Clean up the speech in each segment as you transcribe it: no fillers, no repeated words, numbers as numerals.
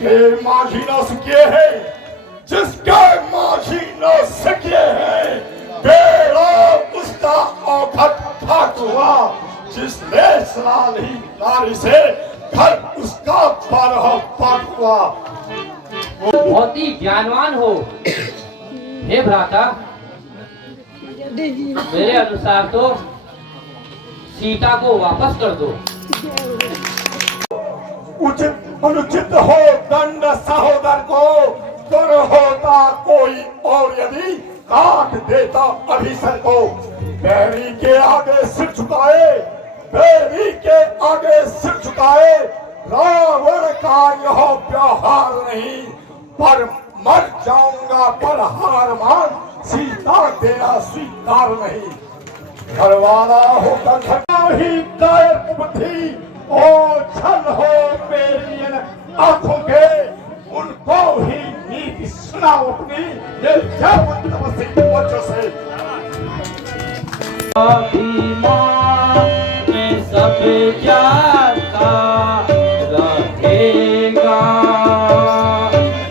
जिसके माझी न सके है, जिसके माझी न सके है, बेड़ा उसका औखत ठाक हुआ। जिसने सलाली नारी से घर उसका बारह पाक हुआ। बहुत ही ज्ञानवान हो हे भ्राता। मेरे अनुसार तो सीता को वापस कर दो। उचित अनुचित हो दंड सहोदर को, कर होता कोई और यदि काट देता अभिसर को। बैरी के आगे सिर झुकाए, बैरी के आगे सिर झुकाए, रावण का यह व्यवहार नहीं। पर मर जाऊंगा पर हार मान, सीता देना स्वीकार नहीं। घरवाला होकर घटना ही कायक बुद्धि, और छल हो मेरी आंखों के, उनको ही नीति सुनाओ अपनी, ये बच्चों से। अभिमान में सब जाता रहेगा,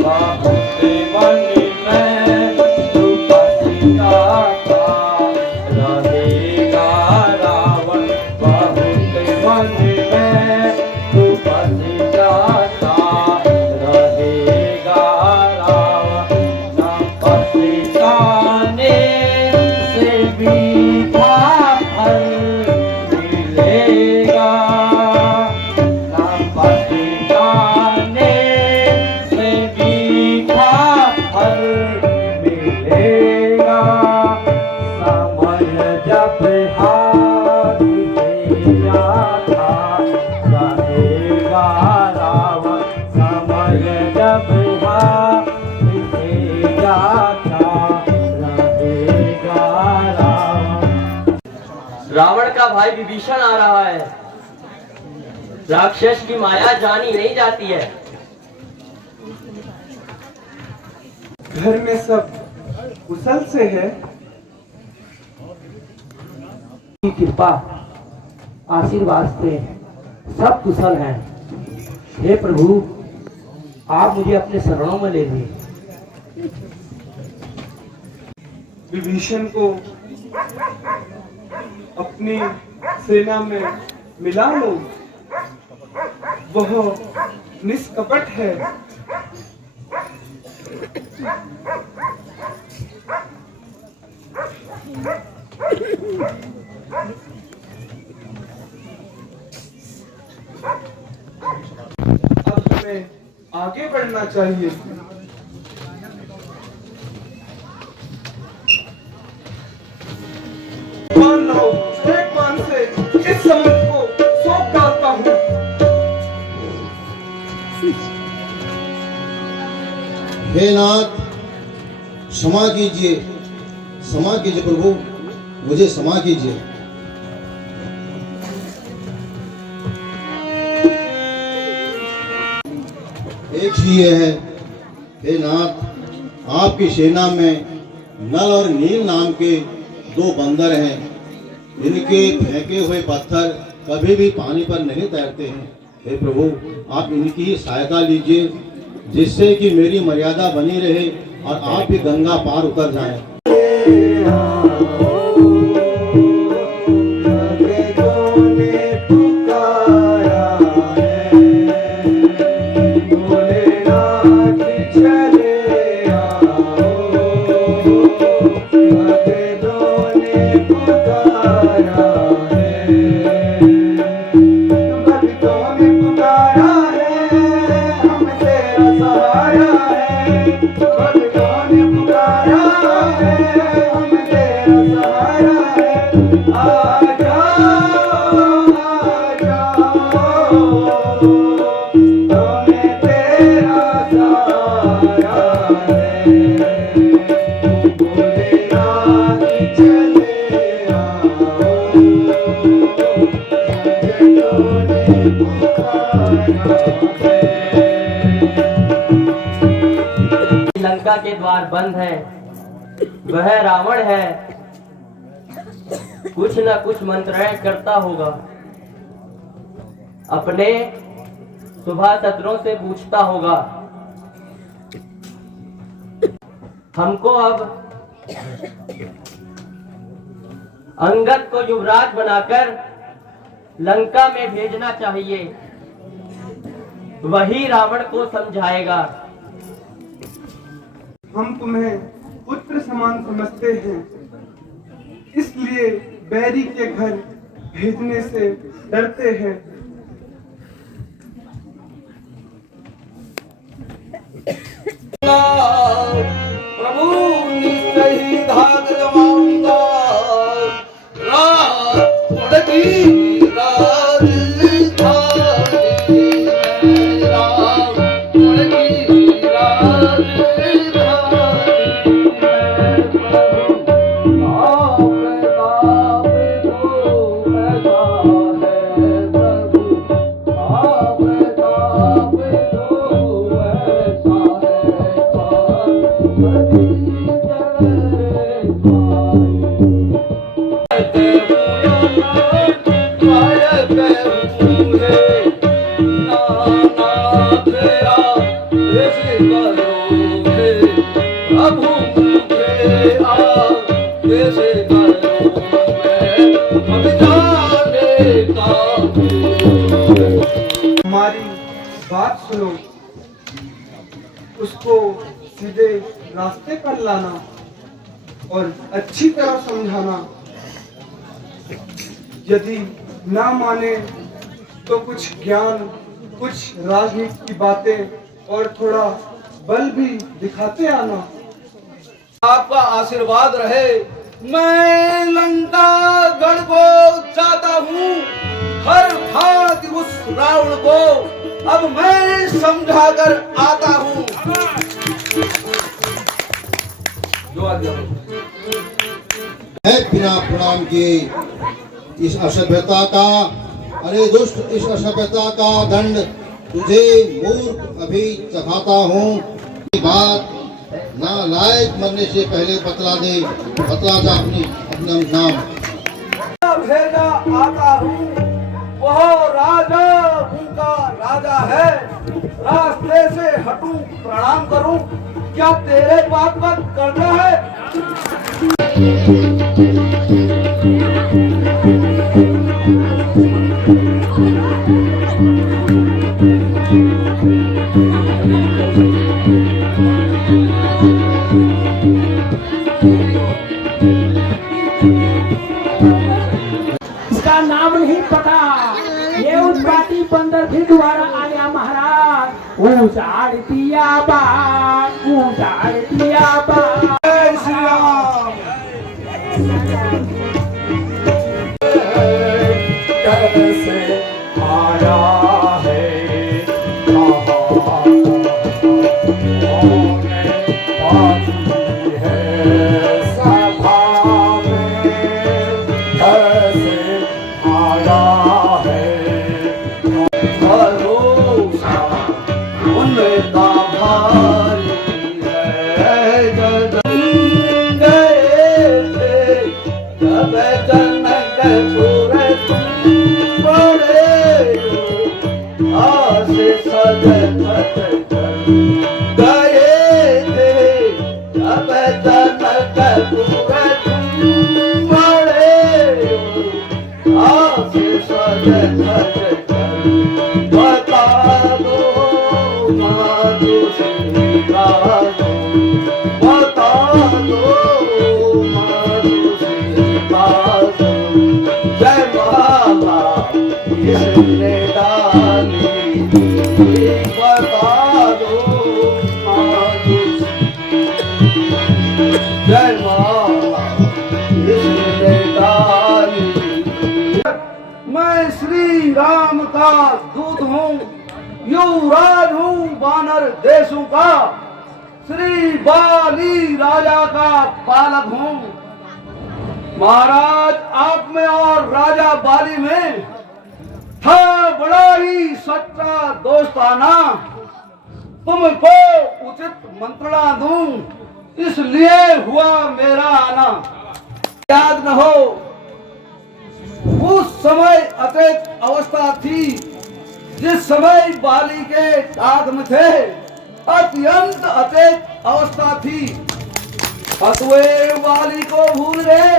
बहुत मन में दुख सिताता रहेगा। रावण बहुत मन में दुख सिताता रहेगा। रावण संपत सिताने से मीठा फल मिलेगा। संपत सिताने से मीठा फल मिलेगा। समय जब हाथ से आता रहेगा रावण। समय जब हाथ से आता रहेगा रावण। रावण का भाई विभीषण आ रहा है। राक्षस की माया जानी नहीं जाती है। घर में सब कुशल से है। की कृपा आशीर्वाद से सब कुशल हैं। हे प्रभु, आप मुझे अपने शरणों में ले लीजिए। विभीषण को अपनी सेना में मिला लो। वह निष्कपट है। अब हमें आगे बढ़ना चाहिए। मान लो, एक मान से इस समुद्र को सौंप डालता हूँ। हे नाथ, क्षमा कीजिए, क्षमा कीजिए प्रभु, मुझे क्षमा कीजिए। एक ही ये है, हे नाथ, आपकी सेना में नल और नील नाम के दो बंदर हैं। इनके फेंके हुए पत्थर कभी भी पानी पर नहीं तैरते हैं। हे प्रभु, आप इनकी सहायता लीजिए, जिससे कि मेरी मर्यादा बनी रहे और आप भी गंगा पार उतर जाएं। लंका के द्वार बंद है, वह रावण है। कुछ न कुछ मंत्रालय करता होगा। अपने सुबह सत्रों से पूछता होगा। हमको अब अंगद को युवराज बनाकर लंका में भेजना चाहिए, वही रावण को समझाएगा। हम तुम्हें पुत्र समान समझते हैं, इसलिए बैरी के घर भेजने से डरते हैं। प्रभु निश्चय ही धाग जमाऊंगा, रात उड़गी राज धानी, रात उड़गी राज धानी, आप तो ऐसा है प्रभु, आप तो हमारी बात सुनो, उसको सीधे रास्ते पर लाना और अच्छी तरह समझाना। यदि ना माने तो कुछ ज्ञान, कुछ राजनीति की बातें और थोड़ा बल भी दिखाते आना। आपका आशीर्वाद रहे। मैं लंका गढ़ को चाहता हूँ, हर भांति उस रावण को अब मैं समझा कर आता हूँ। बिना प्रणाम किए इस असभ्यता का, अरे दुष्ट, इस असभ्यता का दंड तुझे मूर्ख अभी चखाता हूँ। ये बात नालायक मरने से पहले बतला दे, बतला जा अपना नाम। भेजा आता हूँ, वह राजा उनका राजा है। रास्ते से हटूं, प्रणाम करूं, क्या तेरे बात पर करना है? इसका नाम नहीं पता, ये उत्पाती बंदर फिर दोबारा आ गया महाराज। उजाड़ दिया बाग, उजाड़ दिया बाग। जय श्री राम। कैसे आया है, कहाँ बाकी है सभा में, कैसे आया है। भरोसा उनका भारी है, जगन गए थे जब जनक छोड़े तुम बड़े हो, आसे सजत गए थे जब जनक छोड़े तुम बड़े हो, आसे सजत बता दो माधु श्री राधो, बता दो माधु श्री राधो। जय माला इसने डाली, बता दो माधु श्री, जय माला इसने डाली। मैं श्री राम का दूत हूँ, युवराज हूँ वानर देशों का, श्री बाली राजा का पालक हूँ। महाराज, आप में और राजा बाली में था बड़ा ही सच्चा दोस्ताना। तुमको उचित मंत्रणा दूं, इसलिए हुआ मेरा आना। याद न हो उस समय अतीत अवस्था थी जिस समय बाली के टाक में थे अत्यंत अतेक अवस्था थी, अतएव बाली को भूल गए,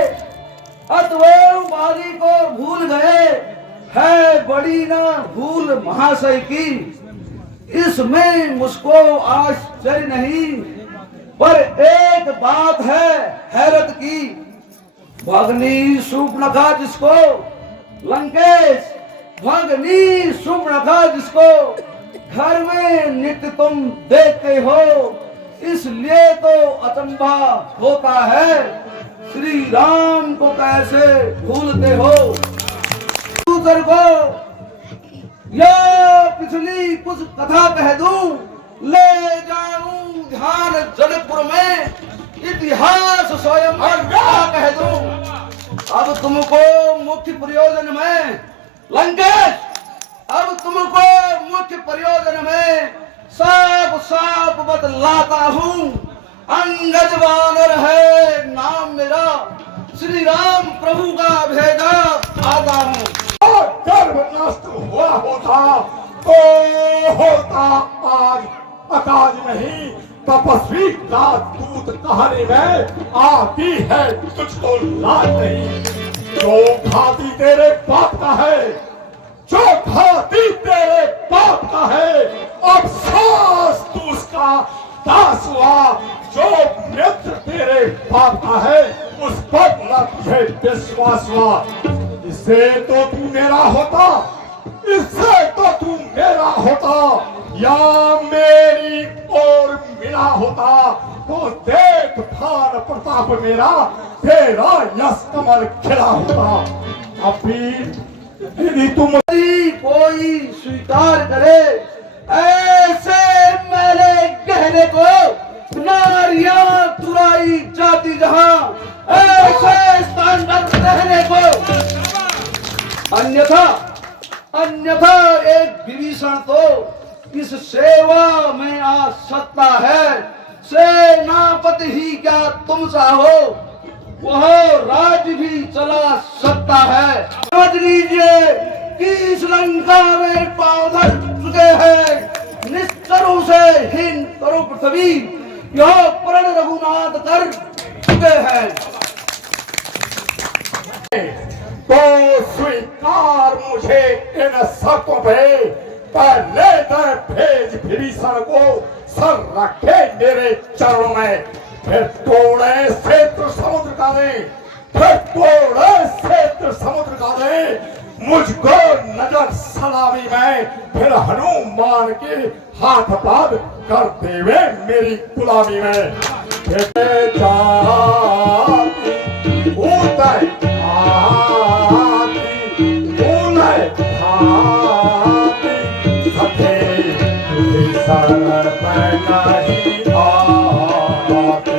अतएव बाली को भूल गए। है बड़ी ना भूल महाशय की, इसमें मुझको आश्चर्य नहीं, पर एक बात है हैरत की। भगनी शूर्पणखा जिसको, लंकेश भगनी शूर्पणखा जिसको घर में नित्य तुम देखते हो, इसलिए तो अचंभा होता है श्री राम को कैसे भूलते हो। दूसर को या पिछली कुछ कथा कह दूं, ले जाऊं ध्यान जनकपुर में, इतिहास स्वयं कह दूं। अब तुमको मुख्य प्रयोजन में लंकेश, अब तुमको मुख्य प्रयोजन में साफ साफ बतलाता हूँ। अंगद वानर है नाम मेरा, श्री राम प्रभु का भेजा आता हूँ। गर्भ नष्ट हुआ होता तो होता आज अकाज नहीं, तपस्वी का दूत कहानी में आती है तुझको लाज नहीं। जो खाती तेरे बाप का है, जो खाती तेरे बाप का है, अफसोस तू उसका दास हुआ। जो मित्र तेरे बाप का है उस पर न तुझे विश्वास हुआ। इससे तो तू मेरा होता, इससे तो तू मेरा होता, या मेरी ओर मिला होता तो देख भान प्रताप मेरा, तेरा यश कमल खिला होता। अभी यदि तुम कोई स्वीकार करे ऐसे मेरे कहने को, नारियां तुराई जाती जहां ऐसे स्थान पर रहने को, अन्यथा एक विभीषण तो इस सेवा में आ सकता है। सेनापति ही क्या तुम चाहो, वह राज्य भी चला सकता है। समझ लीजिए कि इस लंका में पांव धर चुके हैं, निश्चरों से हीन करो पृथ्वी, यह प्रण रघुनाथ कर चुके हैं। तो स्वीकार मुझे इन शर्तों पे, पहले तो भेज विभीषण को सर रखे मेरे चरणों में, फिर तोड़े क्षेत्र समुद्र का दे, फिर तोड़े क्षेत्र समुद्र का दे मुझको नजर सलामी में, फिर हनुमान के हाथ पाद कर देवे मेरी गुलामी में। फिर जाती उतर आती उलय भाती, सके विभीषण पे नहीं आती।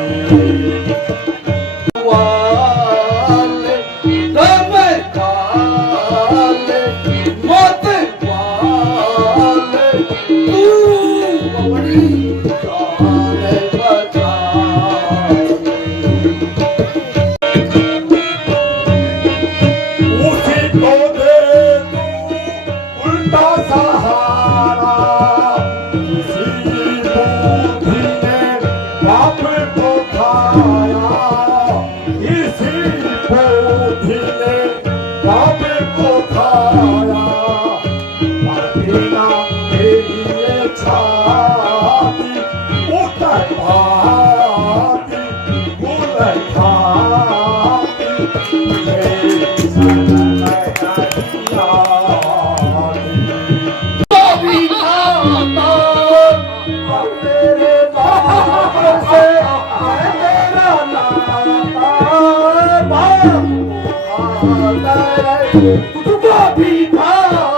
तुझको भी खाता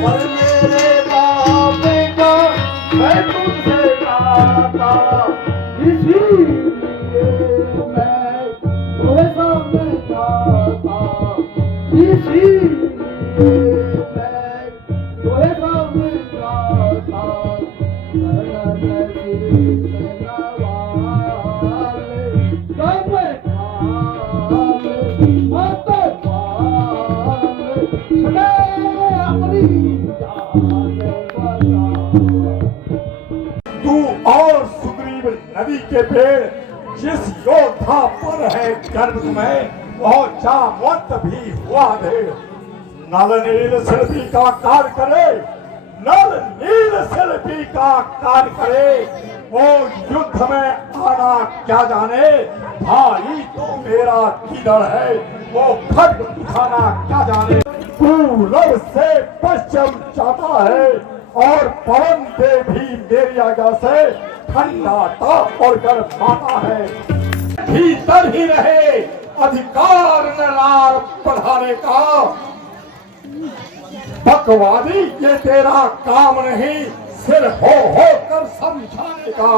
और मेरे बाप का मैं तुझसे खाता, इसीलिए मैं तुम्हें सामने खाता, इसीलिए मैं तुम्हें सामने खाता। तू और सुग्रीव नदी के पेड़ जिस योद्धा पर है गर्व तुम्हें और जामवंत भी हुआ दे। नल नील शिल्पी का कार्य करे, नल नील शिल्पी का कार्य करे। वो युद्ध में आना क्या जाने, भाई तो मेरा किधर है, वो खड्ग उठाना क्या जाने। पूरब से पश्चिम जाता है और पवन दे भी मेरी आज्ञा से ठंडा ताप और गर्म आता है। भीतर ही रहे अधिकार नरार बढ़ाने का, बकवादी ये तेरा काम नहीं, सिर हो कर समझाने का।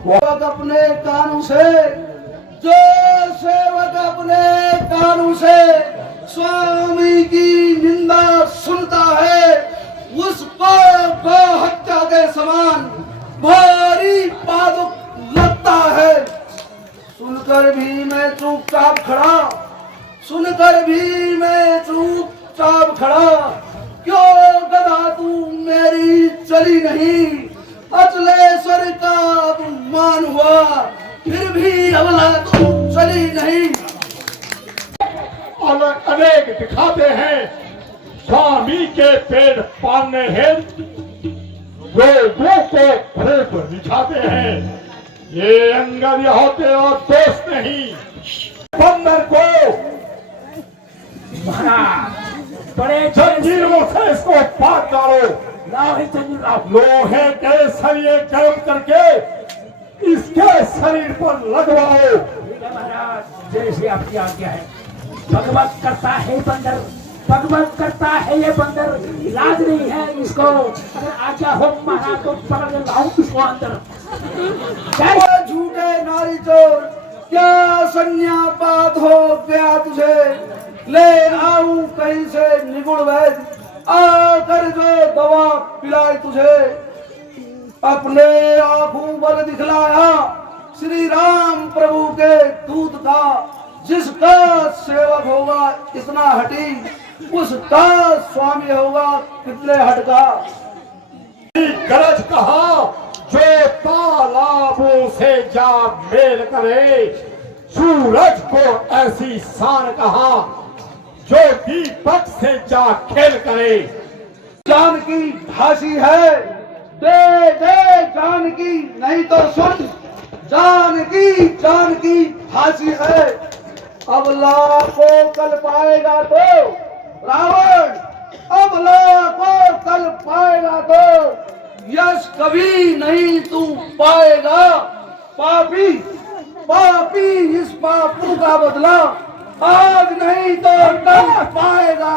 सेवक अपने कानून से, जो सेवक अपने कानून से स्वामी की निंदा सुनता है, उसको गौ हत्या के समान भारी पादुक लगता है। सुनकर भी मैं चुपचाप खड़ा, सुनकर भी मैं चुपचाप खड़ा। क्यों गधा तू मेरी चली नहीं, अचलेश्वर का तू मान हुआ, फिर भी अबला तू चली नहीं। अनेक दिखाते हैं स्वामी के पेड़ पालने हेतु लोगों को भूख दिखाते हैं। ये अंगद होते और दोस्त नहीं। बंदर को महाराज बड़े जंजीरों से इसको बांध डालो, लोहे के सरिये गर्म करके इसके शरीर पर लगवाओ। महाराज जैसे आपकी आज्ञा है। भगवत करता है बंदर, भगवत करता है ये बंदर, इलाज नहीं है इसको। अगर आज्ञा हो महाराज तो पकड़ के लाऊं इसको अंदर। झूठे नारी चोर, क्या संज्ञा बात हो गया तुझे, ले आऊं कहीं से निगुण वैद्य, आकर जो दवा पिलाए तुझे। अपने आंखों बल दिखलाया श्री राम प्रभु के दूत का, जिसका सेवक होगा इतना हटी, उसका स्वामी होगा कितने हटका। गरज कहा जो तालाबों से जा मेल करे, सूरज को ऐसी शान कहा जो दीपक से जा खेल करे। जानकी भाषी है, दे दे जानकी नहीं तो सुन, जानकी जानकी भाषी है। अबला को कल पाएगा तो रावण, अबला को कल पाएगा तो यश कभी नहीं तू पाएगा। पापी पापी इस पापों का बदला आज नहीं तो कल पाएगा।